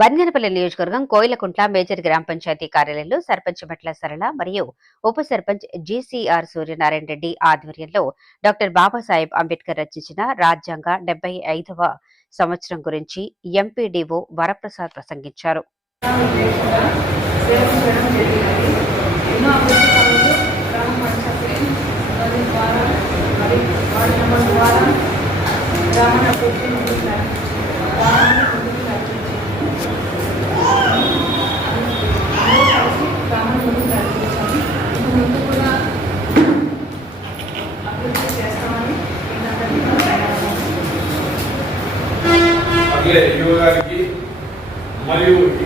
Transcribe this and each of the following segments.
బన్గనపల్లి నియోజకవర్గం కోయిలకుంట్ల మేజర్ గ్రామ పంచాయతీ కార్యాలయంలో సర్పంచ్ మెట్ల సరళ మరియు ఉప సర్పంచ్ జీసీఆర్ సూర్యనారాయణ రెడ్డి ఆధ్వర్యంలో డాక్టర్ బాబాసాహెబ్ అంబేద్కర్ రచించిన రాజ్యాంగ డెబ్బై ఐదవ సంవత్సరం గురించి ఎంపీడీఓ వరప్రసాద్ ప్రసంగించారు. దేశంగా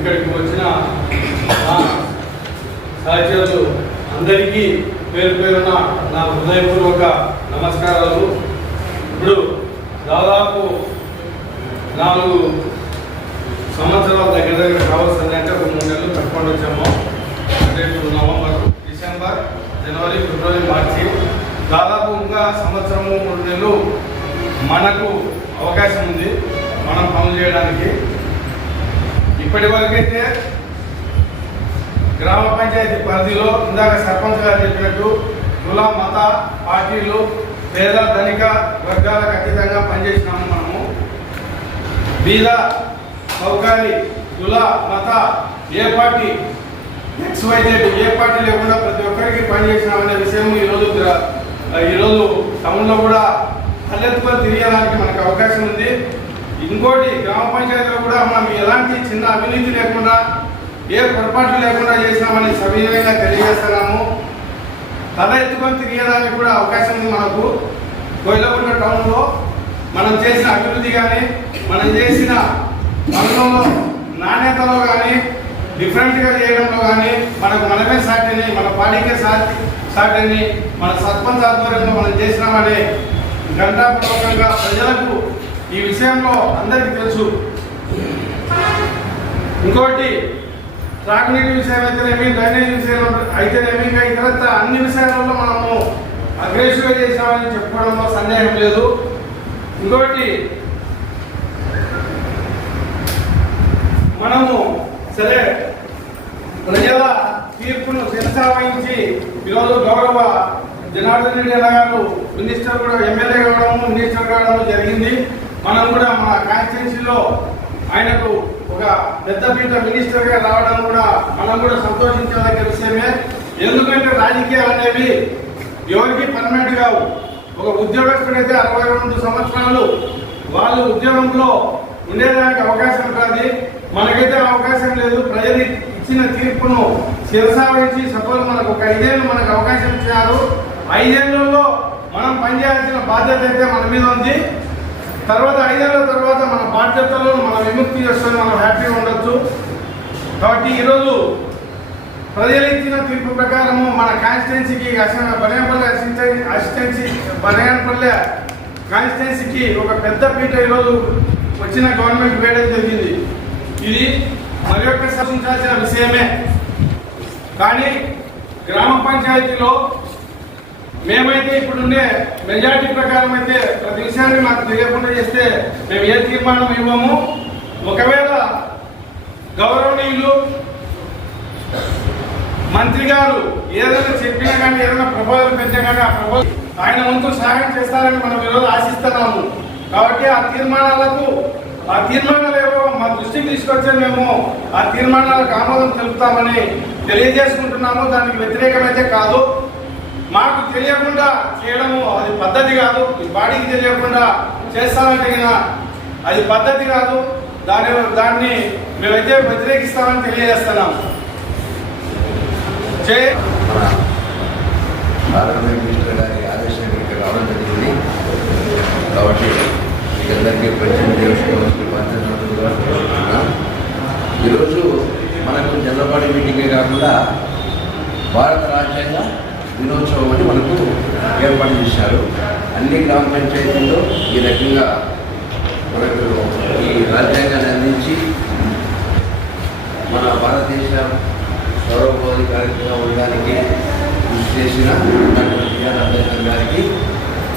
ఇక్కడికి వచ్చిన సహచరులు అందరికీ పేరు పేరున నా హృదయపూర్వక నమస్కారాలు. ఇప్పుడు దాదాపు నాలుగు సంవత్సరాల దగ్గర దగ్గర కావాల్సింది అంటే ఒక మూడు నెలలు తక్కువ వచ్చాము. అంటే ఇప్పుడు నవంబర్ డిసెంబర్ జనవరి ఫిబ్రవరి మార్చి. దాదాపు ఇంకా సంవత్సరము మూడు నెలలు మనకు అవకాశం ఉంది. మనం పనులు చేయడానికి. ఇప్పటి వరకైతే గ్రామ పంచాయతీ పరిధిలో ఇందాక సర్పంచ్ గారు చెప్పినట్టు కుల మత పార్టీలు పేద ధనిక వర్గాల ఖచ్చితంగా పనిచేసినాము మనము. బీద సౌకర్య కుల మత ఏ పార్టీ ఎక్స్వైజెడ్ ఏ పార్టీ లేకుండా ప్రతి ఒక్కరికి పనిచేసినామనే విషయం ఈరోజు ఈరోజు టౌన్లో కూడా తలెత్తుకొని తిరిగేదానికి మనకు అవకాశం ఉంది. ఇంకోటి గ్రామ పంచాయతీలో కూడా మనం ఎలాంటి చిన్న అవినీతి లేకుండా ఏ పొరపాట్లు లేకుండా చేసినామని సవినయంగా తెలియజేస్తున్నాము. తల ఎత్తుకొని తిరిగేదానికి కూడా అవకాశం ఉంది మనకు. కోయిలగుంట టౌన్లో మనం చేసిన అభివృద్ధి కానీ మనం చేసిన పనులలో నాణ్యతలో కానీ డిఫరెంట్గా చేయడంలో కానీ మనకు మనమే సాటిని మన పార్టీకే సాటి సాటిని మన సర్పంచ్ ఆధ్వర్యంలో మనం చేసినామని గంటాపూర్వకంగా ప్రజలకు ఈ విషయంలో అందరికీ తెలుసు. ఇంకోటి త్రాగునీటి విషయం అయితేనేమి డ్రైనేజ్ విషయంలో అయితేనేమి ఇంకా ఇతరత్ర అన్ని విషయాలలో మనము అగ్రెసివ్గా చేసామని చెప్పుకోవడంలో సందేహం లేదు. ఇంకోటి మనము సరే ప్రజల తీర్పును శిరసావహించి ఈరోజు గౌరవ జనార్దన్ రెడ్డి అన్న గారు మినిస్టర్ కూడా ఎమ్మెల్యే కావడము మినిస్టర్ కావడము జరిగింది. మనం కూడా మన కాన్స్టిట్యున్సీలో ఆయనకు ఒక పెద్ద మినిస్టర్గా రావడం కూడా మనం కూడా సంతోషించదగ్గ విషయమే. ఎందుకంటే రాజకీయాలు అనేవి ఎవరికి పర్మనెంట్ కావు. ఒక ఉద్యోగస్తుడైతే అరవై రెండు సంవత్సరాలు వాళ్ళు ఉద్యోగంలో ఉండేదానికి అవకాశం ఉంటుంది మనకైతే అవకాశం లేదు. ప్రజలు ఇచ్చిన తీర్పును శిరసావహించి సపోజ్ మనకు ఒక ఐదేళ్ళు మనకు అవకాశం ఇచ్చారు. ఐదేళ్ళలో మనం పనిచేయాల్సిన బాధ్యత అయితే మన మీద ఉంది. తర్వాత ఐదేళ్ళ తర్వాత మన బాధ్యతలను మనం విముక్తి చేసుకొని మనం హ్యాపీగా ఉండొచ్చు. కాబట్టి ఈరోజు ప్రజలు ఇచ్చిన తీర్పు ప్రకారము మన కాన్స్టిట్యున్సీకి బనగాపల్లి అసిస్టెన్సీ బనగానపల్లి కాన్స్టిట్యున్సీకి ఒక పెద్ద పీట ఈరోజు వచ్చిన గవర్నమెంట్ వేయడం జరిగింది. ఇది మరి యొక్క శాసించాల్సిన విషయమే. కానీ గ్రామ పంచాయతీలో మేమైతే ఇప్పుడుండే మెజార్టీ ప్రకారం అయితే ప్రతి విషయాన్ని మాకు తెలియకుండా చేస్తే మేము ఏ తీర్మానం ఇవ్వము. ఒకవేళ గౌరవనీయులు మంత్రి గారు ఏదైనా చెప్పినా కానీ ఏదైనా ప్రపోజల్ పెంచినా కానీ ఆ ప్రపోజల్ ఆయన వంతు సహాయం చేస్తారని మనం ఈరోజు ఆశిస్తున్నాము. కాబట్టి ఆ తీర్మానాలకు ఆ తీర్మానాలు ఏవో మా దృష్టికి తీసుకొచ్చే మేము ఆ తీర్మానాలకు ఆమోదం తెలుపుతామని తెలియజేసుకుంటున్నాము. దానికి వ్యతిరేకమైతే కాదు. మాకు తెలియకుండా చేయడము అది పద్ధతి కాదు. ఈ బాడీకి తెలియకుండా చేస్తానంటే అది పద్ధతి కాదు. దాని దాన్ని మేమైతే వ్యతిరేకిస్తామని తెలియజేస్తున్నాము జై మన పార్లమెంట్ మినిస్టర్ గారి ఆదేశం ఇక్కడికి రావడం జరిగింది. కాబట్టి మీకందరికీ పరిచయం చేసుకోవాల్సిన బాధ్యత ఈరోజు మనకు జనరల్ మీటింగే కాకుండా దినోత్సవం అని మనకు ఏర్పాటు చేశారు. అన్ని గ్రామ పంచాయతీల్లో ఈ రకంగా మనకు ఈ రాజ్యాంగాన్ని అందించి మన భారతదేశ గౌరవబోధికారిగా ఉండడానికి కృషి చేసిన బిఆర్ అంబేద్కర్ గారికి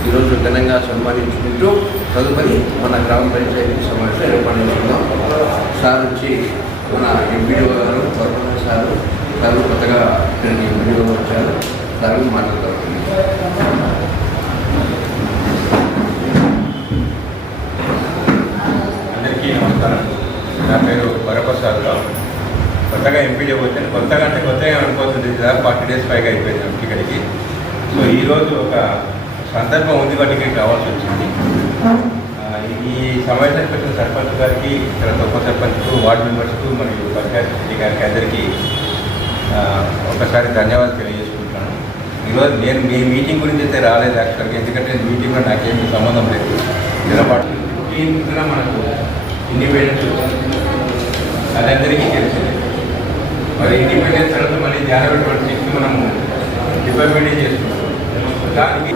ఈరోజు ఘనంగా సన్మానించుకుంటూ తదుపరి మన గ్రామ పంచాయతీ సమావేశం ఏర్పాటు చేసుకుందాం సార్ వచ్చి మన ఎంపీడీ గారు గవర్నర్ సారు సార్ కొత్తగా ఇక్కడికి ఎంపీడీఓ వచ్చారు సార్ అందరికీ నమస్కారం. నా పేరు వరప్రసాదరావు కొత్తగా ఎంపీడీ వచ్చాను కొత్తగా అంటే కొత్తగా అనుకోవచ్చు దాదాపు ఫార్టీ డేస్ పైగా అయిపోయింది ఇక్కడికి సో ఈరోజు ఒక సందర్భం ఉంది వాటికి కావాల్సి వచ్చింది. ఈ సమావేశానికి వచ్చిన సర్పంచ్ గారికి ఇక్కడ ఉప సర్పంచ్కు వార్డు మెంబర్స్కు మరియు పంచాయతీ గారికి అందరికీ ఒకసారి ధన్యవాదాలు తెలియజేసుకుంటున్నాను. ఈరోజు నేను మీ మీటింగ్ గురించి అయితే రాలేదు అక్కడికి ఎందుకంటే మీటింగ్లో నాకేమీ సంబంధం లేదు. నిలబడి. టీం కూడా మనకు ఇండిపెండెన్స్ వచ్చింది. అది అందరికీ తెలిసిందే. మరి ఇండిపెండెన్స్ తర్వాత మళ్ళీ ధ్యానమైనటువంటి శక్తి మనము డిపెండెంట్ చేస్తున్నాం. దానికి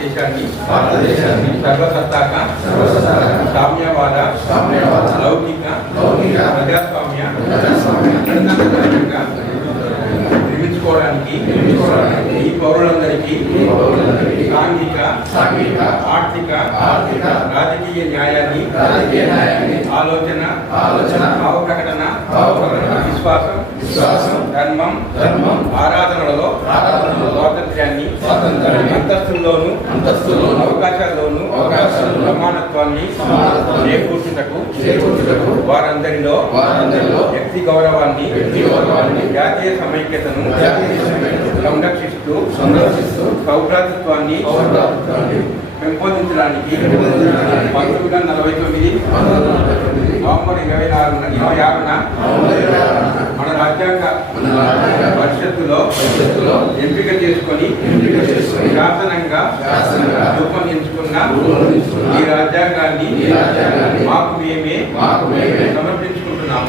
భారతదేశాన్ని భారతదేశాన్ని సర్వసత్తాక సామ్యవాద సామ్యవాద లౌకిక ప్రజాస్వామ్య నిర్మించుకోవడానికి ఈ పౌరులందరికీ ఈ పౌరులందరికీ సాంఘిక ఆర్థిక ఆర్థిక రాజకీయ న్యాయాన్ని రాజకీయ న్యాయాన్ని ఆలోచన ఆలోచన భావ ప్రకటన భావ ప్రకటన విశ్వాసం విశ్వాసం ధర్మం ధర్మం ఆరాధనలలో ఆరాధనలో స్వాతంత్ర్యాన్ని స్వాతంత్ర్యాన్ని అంతస్తుల్లోను అంతస్తులోను అవకాశాల్లోను అవకాశాలను సమానత్వాన్ని సమానత్వాన్ని చేకూర్చుటకు చేకూర్చుటకు వారందరిలో వారందరిలో వ్యక్తి గౌరవాన్ని వ్యక్తి గౌరవాన్ని జాతీయ సమైక్యతను జాతీయ సంరక్షిస్తూ సంరక్షిస్తూ పౌరాతత్వాన్ని పౌరాతత్వాన్ని పెంపొందించడానికి పంతొమ్మిది వందల నలభై తొమ్మిది నవంబర్ ఇరవై నాలుగున ఇరవై ఆరున మన రాజ్యాంగ పరిషత్తులో ఎంపిక చేసుకొని శాసనంగా రూపొందించుకున్న ఈ రాజ్యాంగాన్ని మాకు మేమే సమర్పించుకుంటున్నాము.